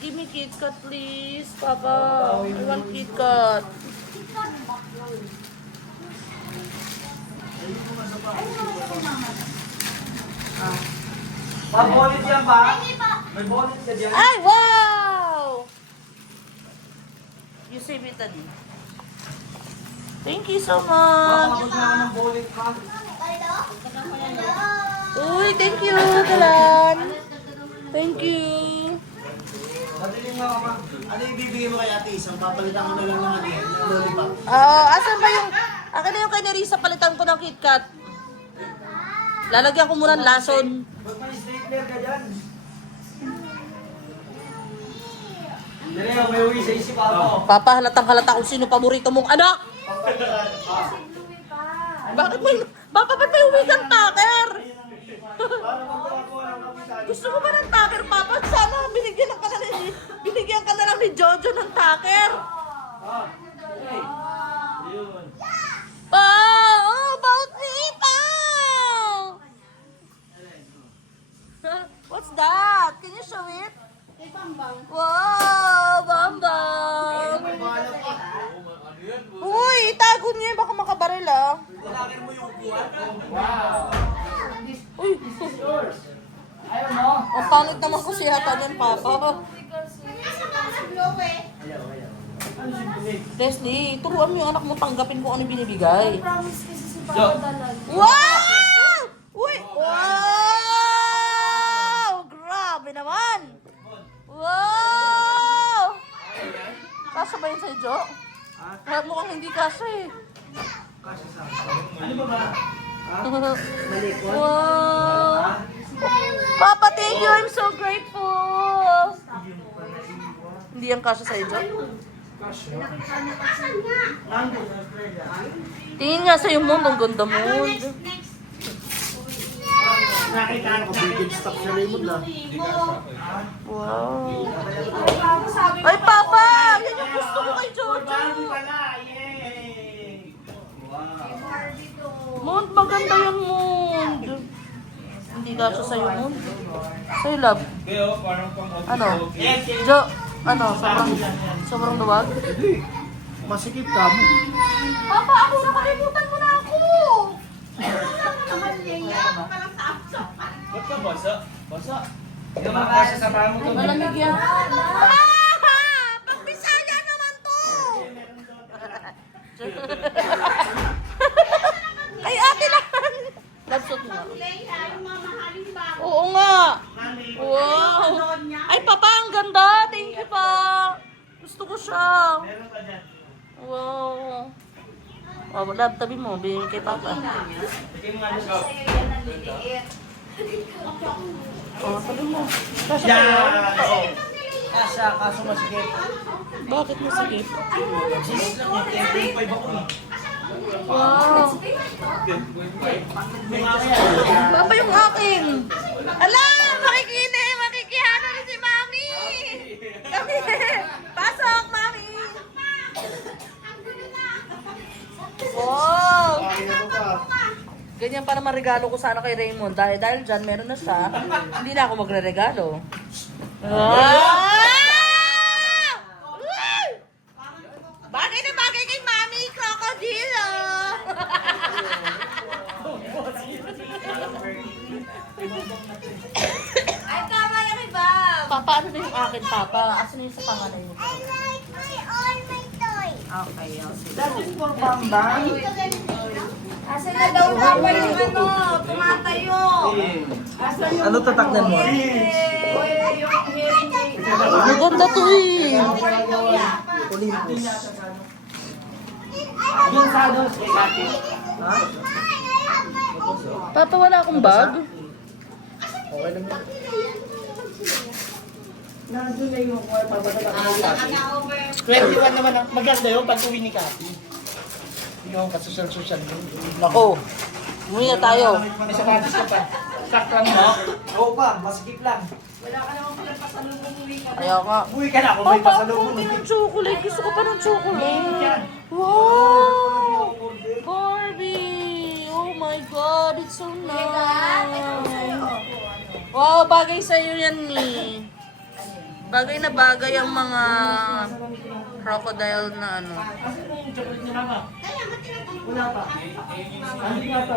Give me Kit Kat, please. Papa, I want Kit Kat. Bonnet yan ba? May bonnet ka dyan? Ay, wow! You save it, Daddy. Thank you so much. Makakabot na ng bonnet ka. Uy, thank you, Kalan. Thank you. Madaling nga ka. Ano ibibigay mo kay Ate Isang? Papalitan ko na lang ng lollipop. Asan ba yung... Akin na yung kay Nerissa, palitan ko ng KitKat. Lalagyan ko muna ng lason. Ba't may stapler ka dyan? Dali, may uwi sa isip ako. Papa, halatang halata kung sino paborito mong anak. Bakit may... Papa, ba't may uwi kang taker? Gusto mo ba ng taker, Papa? Sana binigyan ka na lang ni Jojo ng taker. Oh, about me, Pao! What's that? Can you show it? Wow, Bambang! Uy, itago niya. Baka makabaril, ah. Lalagyan mo yung upuan. Uy, Ayaw mo? ang pangit naman ko siya niyan, Papa. Leslie, turuan mo yung anak mo tanggapin kung ano binibigay. Promise kasi si Papa talaga. Wow! Uy! Wow! Grabe naman! Wow! Kasya ba yun sa'yo, Jo? Mukhang hindi kasya eh. Ano ba ba? Wow! Papa, thank you! I'm so grateful! Hindi yan kasya sa'yo, Jo? Tingin nga sa'yo mo, ang ganda mo. Nakita ko, bigil stop sa Raymond lang. Wow! Ay, Papa! Yan yung gusto ko kay Jojo! Yay! Wow! Mond, maganda yung Mond. Hindi kasya sa'yo, Mond. Sa'yo, love. Ano? Jo, ano? Sobrang luwag? Hindi. Masikip ka mo. Papa, ako nakalimutan mo na ako! Ba't ka basa? Basa? Hindi naman kasi sa paa mo to. Malamig yan. Pag-Bisaya naman to! Ay, ate lang! Love shot mo. Oo nga. Wow. Ay, Papa, ang ganda. Thank you, pa. Gusto ko siya. Meron ka dyan. Wow. Oh, love, tabi mo. Bigyan kay Papa. Sige mga lugaw. Oh, tabi mo. Kasha Yan! kayo? Oo. Kasha, kaso masikip. Bakit masakit? Sis lang yung 10.5 ako eh. Wow. Papa yung akin. Ala, makikihano rin si Mami. Kami. Pasok, Mami. Wow. Ganyan pa naman regalo ko sana kay Raymond. Dahil dyan, meron na siya. Hindi na ako magre-regalo. Wow! Bagay na bagay kay Mami, krokodilo! Ay, tama yan kay Bob. Papa, ano na yung akin, Papa? Asan na yung sa panganay mo? Okay, I'll see. That is for Bambang. Asa na daw Papa yung ano, tumatayo. Asa yung Ano tatakdan mo? yung hearing aid. Maganda to eh. Olympus. Yung sa ano, Ate. Ha? Papa, wala akong bag. Okay lang yan. Nandun na yung kuha, papadala ka ng Ate. 21 naman ang maganda yun pag uwi ni Kati. Yung kasosyal-sosyal yun. Nako. Umuwi na tayo. May sapatos ka pa. Saktan mo? Oo pa, masikip lang. Ayaw nga. Uwi ka na kung may Papa, pasalubong. ang yung chocolate. Gusto ko pa ng chocolate. Wow! Barbie! Oh my God, it's so nice. Wow, bagay sa'yo yan ni. Bagay na bagay ang mga crocodile na ano. Asan na yung chocolate ni Mama? Wala pa. Hindi nga pa.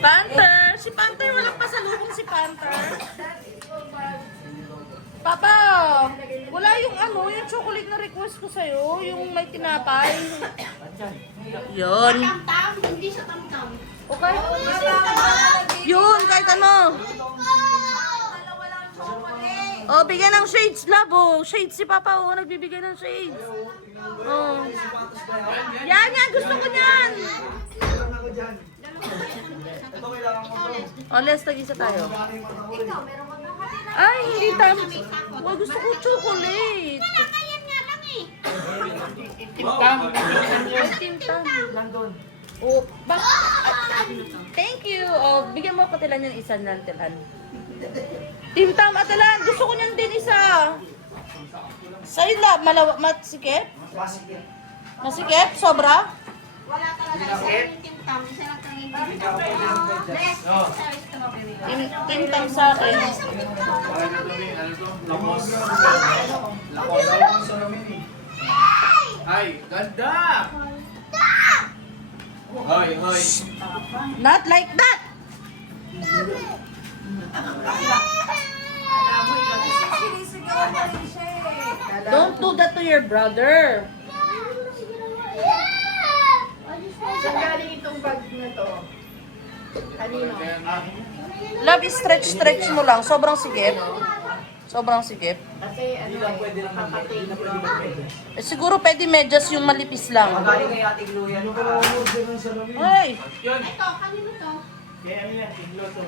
Panther! Si Panther! Walang pasalubong si Panther. Papa! Wala yung ano, yung chocolate na request ko sa'yo. Yung may tinapay. Yun. Tam-tam, hindi siya tam-tam. Okay? Yun, kahit ano. Dalawa lang chocolate. Oh, bigyan ng shades, love. Oh, shades si Papa. Oh, nagbibigay ng shades. Oh. Yan, yan. Gusto ko yan. Oh, let's tag-isa tayo. Ikaw, meron mo na kanina. Ay, hindi tama. Oh, gusto ko chocolate. Kakayan nga lang eh. Tintam. Ay, tintam. Nandun. Oh, thank you. Oh, bigyan mo Katilan yung isa ng Tilan. Tintam, Atilan. Gusto ko niyan din isa. Sa'yo la, masikip? Masikip? Sobra? Wala talaga isa yung tim-tam. Isa lang kang hindi. Next, strawberry. Tintam sa akin. Ay, ganda! Hoy, hoy. Not like that. Sinisigawan na rin siya eh. Don't do that to your brother. Saan galing itong bag na to? Kanino? Love, stretch mo lang. Sobrang sikip. Sobrang sikip. Kasi ano eh, kakatay. Eh, siguro pwede medyas yung malipis lang. Galing kay Ate Gluya. Ano ko na order ng salamin? Ay! Ito, kanino to? Kaya ano yan, tiglo to.